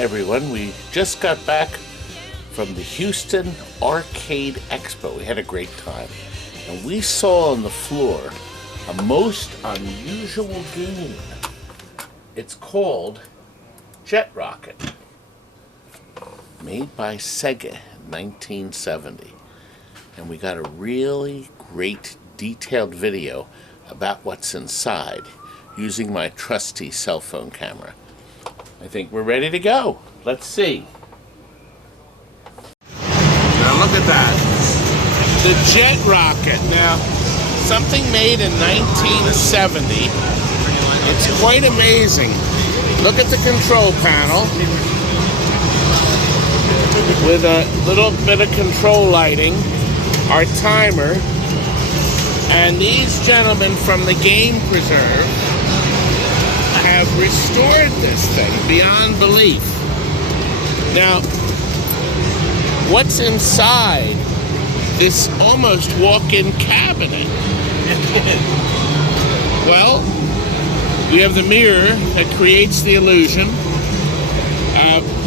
Everyone, we just got back from the Houston Arcade Expo. We had a great time, and we saw on the floor a most unusual game. It's called Jet Rocket, made by Sega in 1970, and we got a really great detailed video about what's inside using my trusty cell phone camera. I think we're ready to go. Let's see. Now look at that. The Jet Rocket. Now, something made in 1970. It's quite amazing. Look at the control panel with a little bit of control lighting, our timer, and these gentlemen from the Game Preserve have restored this thing beyond belief. Now, what's inside this almost walk-in cabinet? Well, we have the mirror that creates the illusion.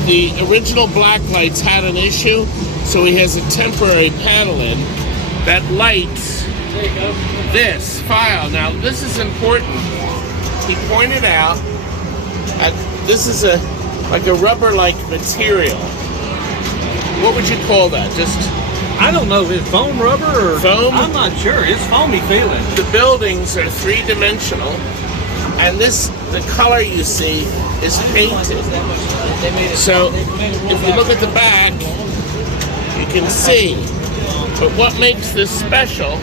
The original black lights had an issue, so he has a temporary panel in that lights this file. Now, this is important. He pointed out this is like a rubber-like material. What would you call that? Just I don't know if it's foam rubber or foam. I'm not sure. It's foamy feeling. The buildings are three-dimensional, and the color you see is painted. So if you look at the back, you can see. But what makes this special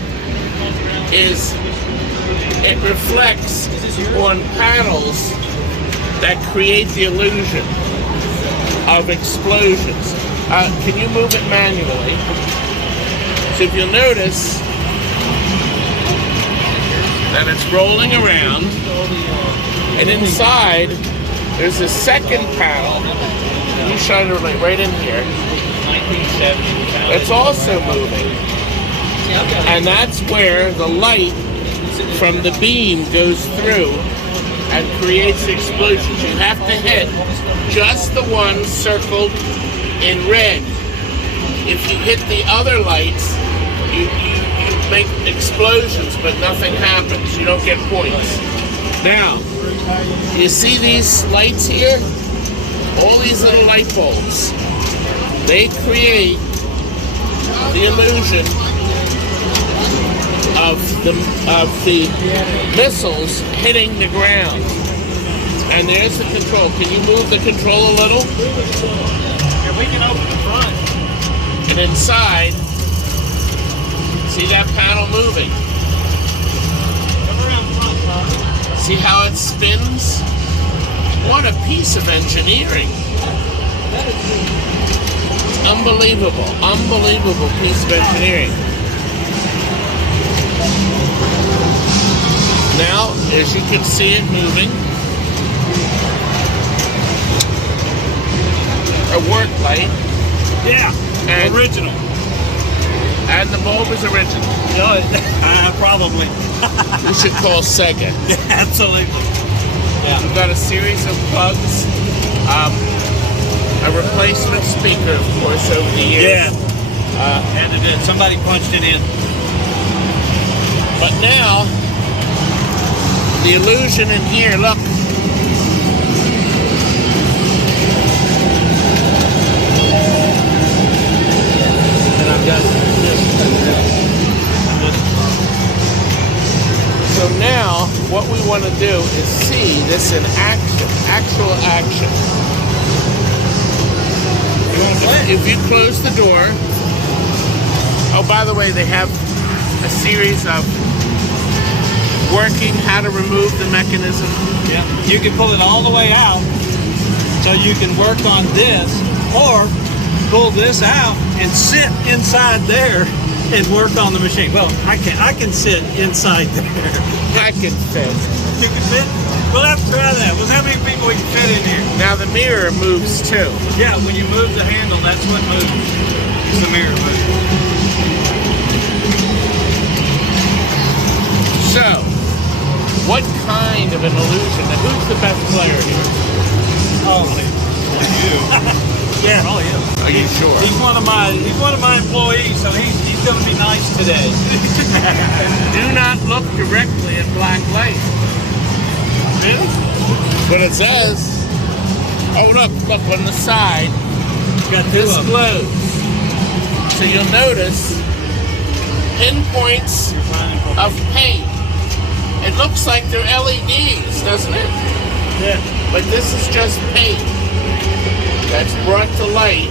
is it reflects on panels that create the illusion of explosions. Can you move it manually? So if you'll notice that it's rolling around, and inside there's a second panel. You shine it right in here. It's also moving, and that's where the light from the beam goes through and creates explosions. You have to hit just the one circled in red. If you hit the other lights, you make explosions, but nothing happens. You don't get points. Now, you see these lights here? All these little light bulbs. They create the illusion of the missiles hitting the ground. And there's the control. Can you move the control a little? Yeah, we can open the front. And inside, see that panel moving? Come around front, Tom. See how it spins? What a piece of engineering. Unbelievable, unbelievable piece of engineering. Now, as you can see it moving, a work light. Yeah, And original. And the bulb is original. Probably. We should call Sega. Yeah, absolutely. Yeah. We've got a series of plugs, a replacement speaker, of course, over the years. Yeah. And it did. Somebody punched it in. But now, the illusion in here, look. And I've got So now, what we want to do is see this in action, actual action. If you close the door, oh, by the way, they have a series of working how to remove the mechanism. Yeah, you can pull it all the way out, so you can work on this, or pull this out and sit inside there and work on the machine. Well, I can sit inside there. I can fit. You can fit? We'll have to try that. Well, how many people we can fit in here? Now the mirror moves too. Yeah, when you move the handle, that's what moves. It's the mirror moves. So, what kind of an illusion? Now, who's the best player here? Oh, Yeah. Oh yeah. Are you sure? He's one of my employees, so he's going to be nice today. Do not look directly at black light. Really? But it says, oh look on the side, Got two this of them. glows. So you'll notice pinpoints of paint. It looks like they're LEDs, doesn't it? Yeah. But this is just paint that's brought to light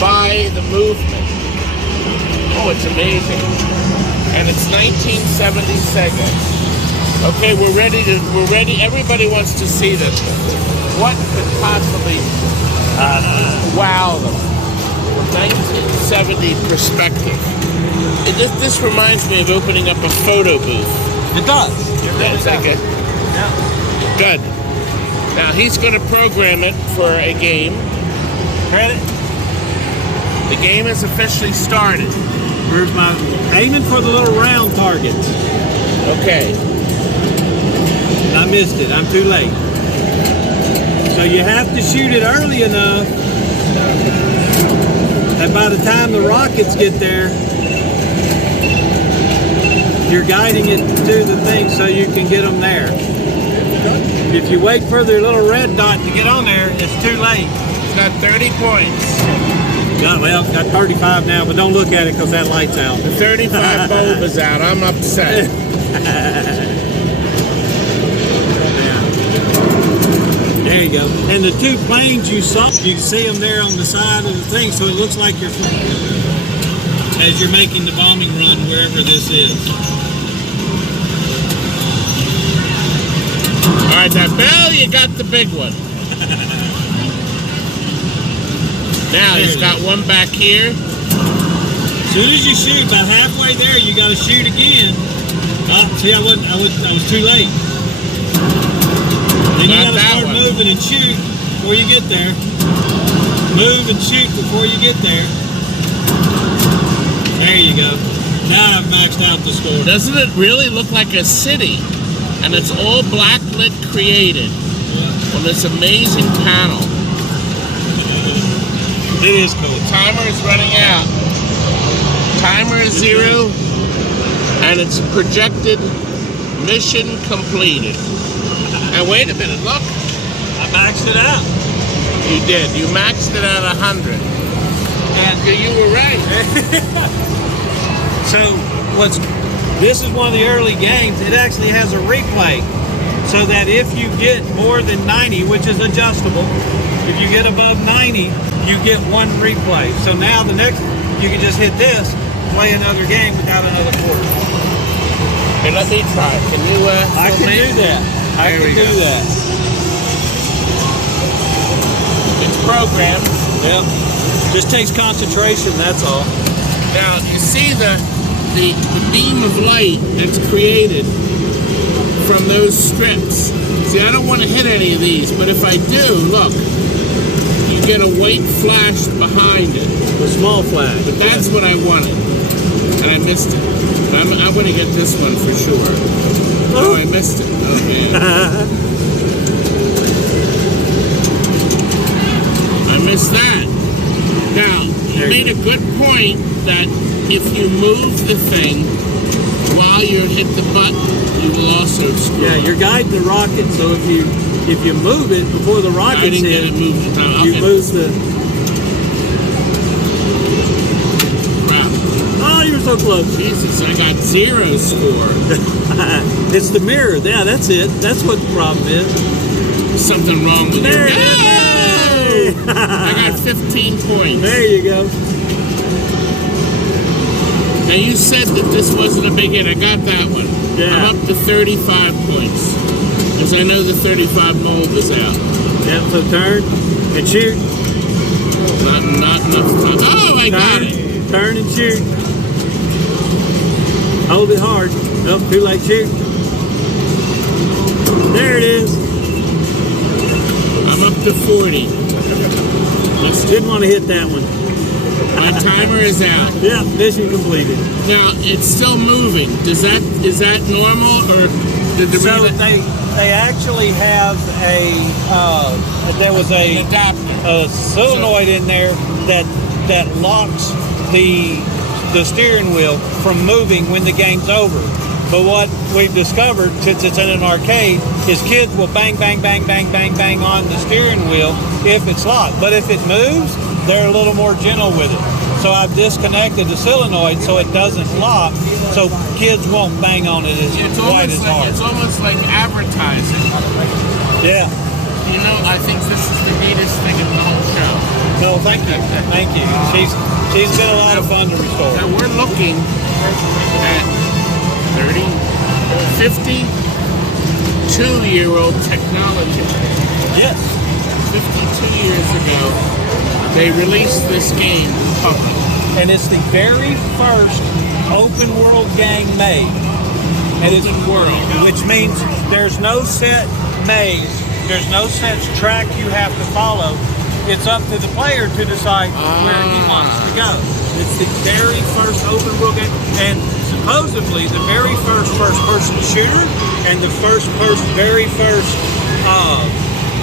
by the movement. Oh, it's amazing. And it's 1970 Sega. Okay, we're ready. Everybody wants to see this. What could possibly wow them from 1970 perspective? This reminds me of opening up a photo booth. It does. It really That's does. okay. Yeah. Good. Now he's going to program it for a game. Credit. The game has officially started. Where's my aiming for the little round targets? Okay. I missed it. I'm too late. So you have to shoot it early enough that by the time the rockets get there, you're guiding it to the thing so you can get them there. If you wait for the little red dot to get on there, it's too late. He's got 30 points. Got 35 now, but don't look at it because that light's out. The 35 bulb is out. I'm upset. There you go. And the two planes you saw, you can see them there on the side of the thing, so it looks like you're as you're making the bombing run wherever this is. All right, now, Bill, you got the big one. Now he's got one back here. As soon as you shoot, about halfway there, you got to shoot again. Oh, see, I was too late. Then you Got got to that start one. moving and shoot before you get there. Move and shoot before you get there. There you go. Now I've maxed out the score. Doesn't it really look like a city? And it's all black lit created on this amazing panel. It is cool. Timer is running out. Timer is 0, and it's projected mission completed. Now wait a minute, look. I maxed it out. You did. You maxed it at 100. And You were right. so this is one of the early games. It actually has a replay, so that if you get more than 90, which is adjustable, if you get above 90, you get one replay. So now the next, you can just hit this, play another game without another quarter. Hey, let me try. Can you? I can do that. I There can we do go. that. It's programmed. Yep. Just takes concentration. That's all. Now you see the beam of light that's created from those strips. See, I don't want to hit any of these, but if I do, look, you get a white flash behind it. The small flag. But that's what I wanted, and I missed it. But I'm going to get this one for sure. Oh, I missed it. Oh man, I missed that. Now you made a good point that if you move the thing while you hit the button, you will also screw Yeah, up. you're guiding the rocket, so if you move it before the I rocket's didn't get hit, it moved in time. you Okay. move the. Crap. Oh, you're so close. Jesus, I got 0 score. It's the mirror. Yeah, that's it. That's what the problem is. Something wrong with There it. it is. No! I got 15 points. There you go. Now you said that this wasn't a big hit. I got that one. Yeah. I'm up to 35 points. Because I know the 35 mold is out. Yeah, so turn and shoot. Not enough time. Oh, I got it. Turn and shoot. Hold it hard. Nope, too late. Shoot. There it is. I'm up to 40. Didn't want to hit that one. My timer is out. Yeah, mission completed. Now it's still moving. Is that normal, or did the So relay they actually have there was an adapter? a solenoid in there that locks the steering wheel from moving when the game's over. But what we've discovered, since it's in an arcade, is kids will bang, bang, bang, bang, bang, bang on the steering wheel if it's locked. But if it moves, they're a little more gentle with it. So I've disconnected the solenoid so it doesn't lock, so kids won't bang on it quite as hard. It's almost like advertising. Yeah. You know, I think this is the neatest thing in the whole show. No, thank you. Thank you. She's been a lot of fun to restore. Now we're looking at 52-year-old technology. Yes. 52 years ago, they released this game public. And it's the very first open world game made. And it's Open world. which means there's no set maze, there's no set track you have to follow. It's up to the player to decide where he wants to go. It's the very first open world game, and supposedly the very first first-person shooter and the very first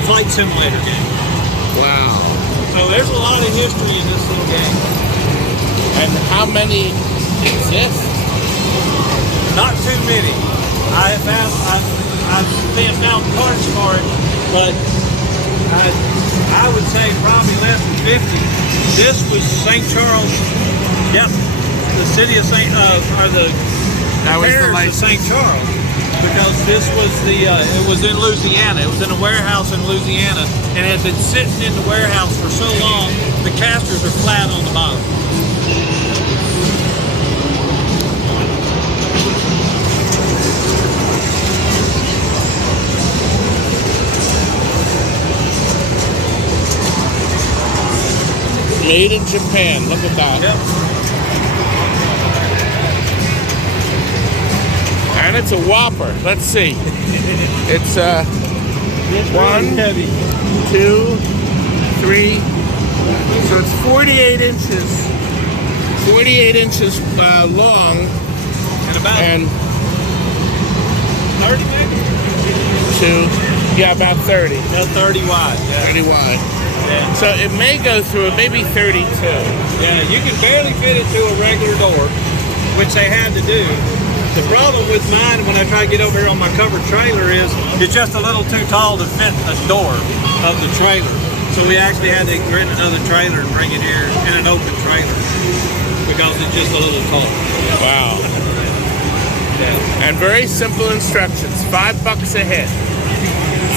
flight simulator game. Wow. So there's a lot of history in this little game. And how many exist? Not too many. I've found parts for it, but I would say probably less than 50. This was St. Charles. Yep, the city of the That was the parish of license. St. Charles, because this was it was in Louisiana. It was in a warehouse in Louisiana, and it had been sitting in the warehouse for so long, the casters are flat on the bottom. Made in Japan. Look at that. Yep. And it's a Whopper. Let's see. It's It's One. really heavy. 2, 3. So it's 48 inches. 48 inches long And about and 30 maybe? about 30. 30 wide. Yeah. 30 wide. Yeah. So it may go through maybe 32. Yeah, you can barely fit it through a regular door, which they had to do. The problem with mine when I try to get over here on my covered trailer is it's just a little too tall to fit the door of the trailer. So we actually had to rent another trailer and bring it here in an open trailer because it's just a little tall. Wow. Yeah. And very simple instructions. $5 a hit.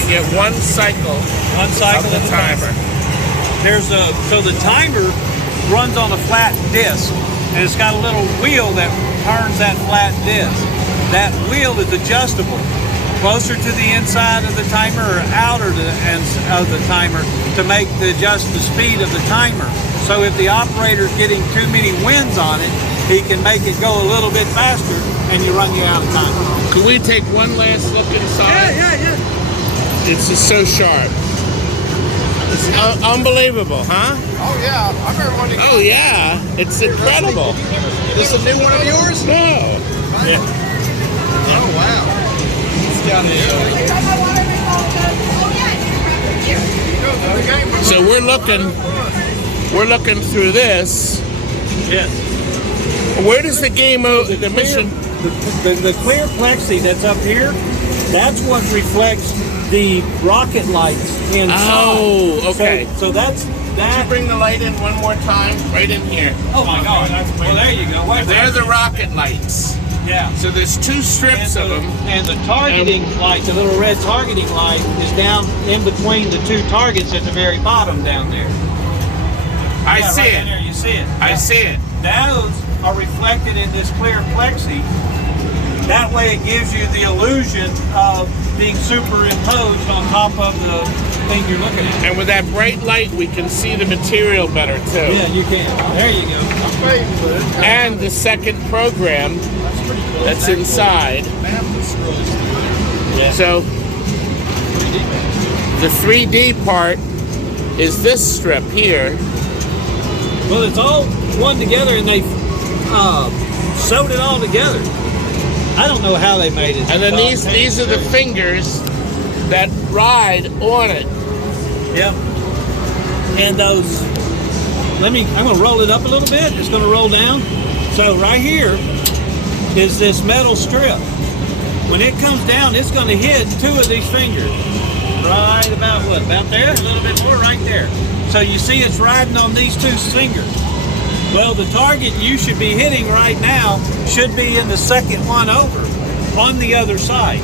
You get one cycle One of cycle the at a time. timer. So the timer runs on a flat disc, and it's got a little wheel that turns that flat disc. That wheel is adjustable, closer to the inside of the timer or outer of the timer to adjust the speed of the timer. So if the operator's getting too many winds on it, he can make it go a little bit faster, and you out of time. Can we take one last look inside? Yeah. It's just so sharp. It's unbelievable, huh? Oh yeah, I've heard one. Oh yeah, it's incredible. This a new one of yours? No. Yeah. Oh wow. It's got it. So we're looking through this. Yes. Where does the game the mission? The clear plexi that's up here, that's what reflects the rocket lights inside. Oh, okay. So that's that. Bring the light in one more time, right in here. Oh my God! Well, there you go. They're the rocket lights. Yeah. So there's two strips of them. And the targeting light, the little red targeting light, is down in between the two targets at the very bottom down there. I Yeah, see right it. in there, you see it. I see it. Those are reflected in this clear plexi. That way it gives you the illusion of being superimposed on top of the thing you're looking at. And with that bright light, we can see the material better too. Yeah, you can. There you go. I'm waiting for it. And the second program That's pretty cool. that's inside. Map is really cool. Yeah. So the 3D part is this strip here. Well, it's all one together, and they sewed it all together. I don't know how they made it. And then these are the fingers that ride on it. Yep. And those. I'm going to roll it up a little bit. It's going to roll down. So right here is this metal strip. When it comes down, it's going to hit two of these fingers. Right about what? About there? A little bit more right there. So you see it's riding on these two fingers. Well, the target you should be hitting right now should be in the second one over on the other side.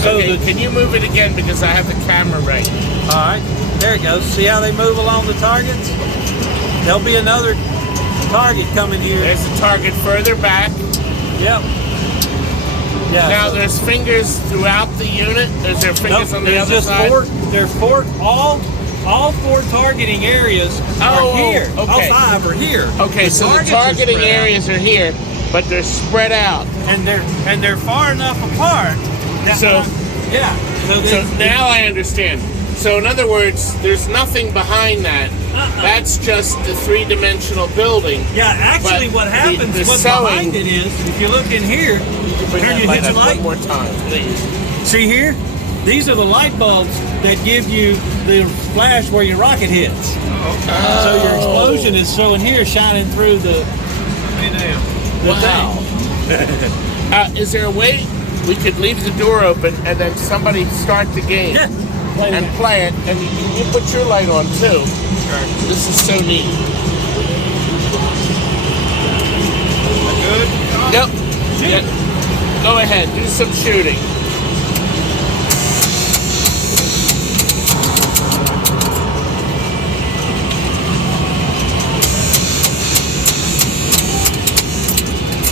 So Okay, can you move it again because I have the camera right? all right, there it goes. See how they move along the targets? There'll be another target coming here. There's the target further back. Yep. Yeah. Now there's fingers throughout the unit. Is there fingers on the there's other just side? There's all four targeting areas Oh, are here. okay. All five are here. Okay, so the targets are targeting spread out. areas are here, but they're spread out. and they're far enough apart. That So- yeah. So there's- now I understand. So in other words, there's nothing behind that. That's just the three-dimensional building. yeah. Actually, but what happens? the What's sewing- behind it is, if you look in here, Bring turn that your light hit up your light. one more time, please. See here? These are the light bulbs that give you the flash where your rocket hits. So your explosion is showing here, shining through the Wow. thing. Is there a way we could leave the door open and then somebody start the game Yeah. and play it, and you put your light on too? This is so neat. Good? Yep. Yeah. Go ahead, do some shooting.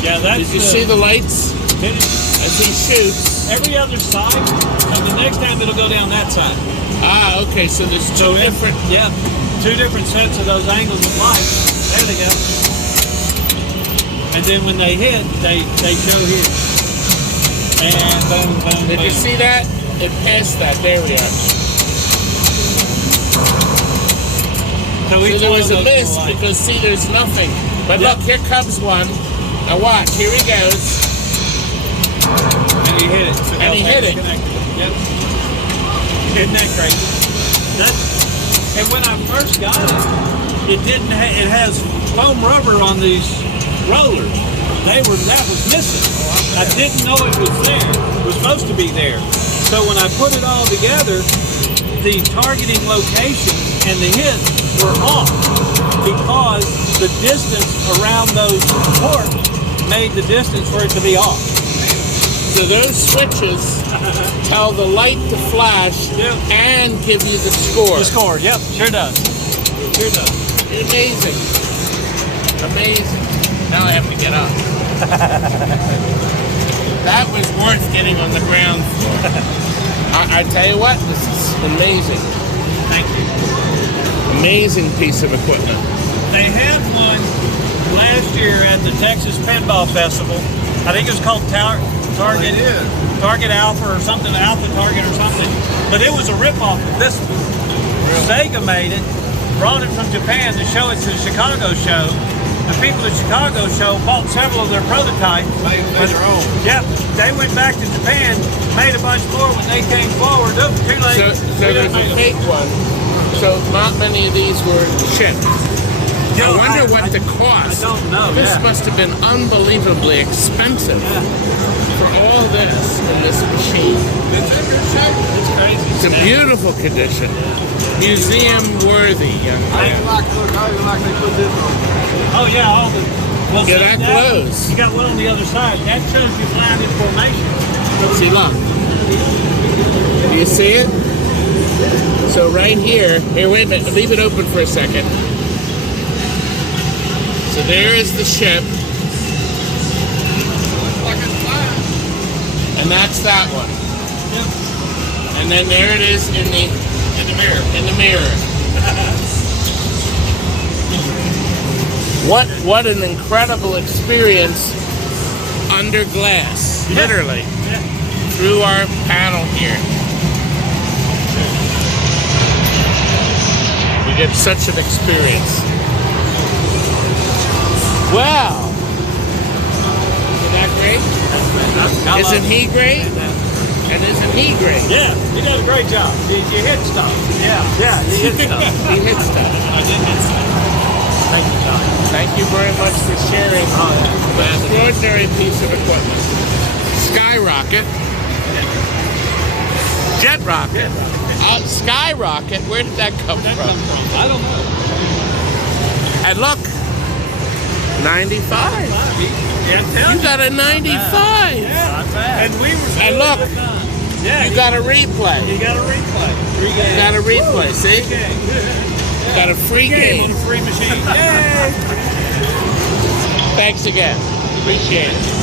Yeah, that's Did you see the lights as he shoots? every other side, and the next time it'll go down that side. Ah, okay, so there's two different. Yeah, two different sets of those angles of light. There they go. And then when they hit, they show here. And boom, boom, Did you boom. see that? It passed that. There we are. So So each there one was of a those miss will light. because see, there's nothing. But Yeah. look, here comes one. Now watch. Here he goes. And he hit it. So And he hit it. connected. Yep. Isn't that crazy? And when I first got it, it didn't. It has foam rubber on these rollers. That was missing. I didn't know it was there. It was supposed to be there. So when I put it all together, the targeting location and the hit were off because the distance around those ports made the distance for it to be off. So those switches tell the light to flash Yeah. and give you the score. The score, yep, sure does. Sure does. Amazing. Amazing. Now I have to get up. That was worth getting on the ground for. I tell you what, this is amazing. Thank you. Amazing piece of equipment. They had one last year at the Texas Pinball Festival. I think it was called Target Alpha or something, Alpha Target or something. But it was a ripoff of this one. Sega made it, brought it from Japan to show it to the Chicago show. The people at Chicago show bought several of their prototypes. Made their own. Yep, they went back to Japan, made a bunch more when they came forward. Oh, too late. So there's a fake one. So not many of these were shipped. I wonder what the cost. I don't know. This Yeah. must have been unbelievably expensive Yeah. for all this in this machine. It's in good shape. It's crazy. It's a beautiful condition. Museum worthy, young I man. even like they put this on. Oh yeah, all the. Well, Yeah, see, that glows. You got one on the other side. That shows you flying in formation. See, look. Do you see it? So right here, wait a minute, leave it open for a second. So there is the ship, Like it's flying. and that's that one. Yep. And then there it is in the mirror. In the mirror. What an incredible experience under glass, literally, Yeah. through our panel here. We get such an experience. Well, isn't that great? Isn't he great? And isn't he great? Yeah, he did a great job. You hit stuff. Yeah, he hit stuff. He hit stuff. I did hit stuff. Thank you, John. Thank you very much for sharing an extraordinary piece of equipment. Skyrocket. Jet rocket. Skyrocket. Where did that come from? I don't know. And look, 95. You got a 95. Yeah. And we were. And look, Yeah. you got a replay. You got a replay. Free game. You got a replay. See? Game. You got a free game. Free machine. Yay! Thanks again. Appreciate it.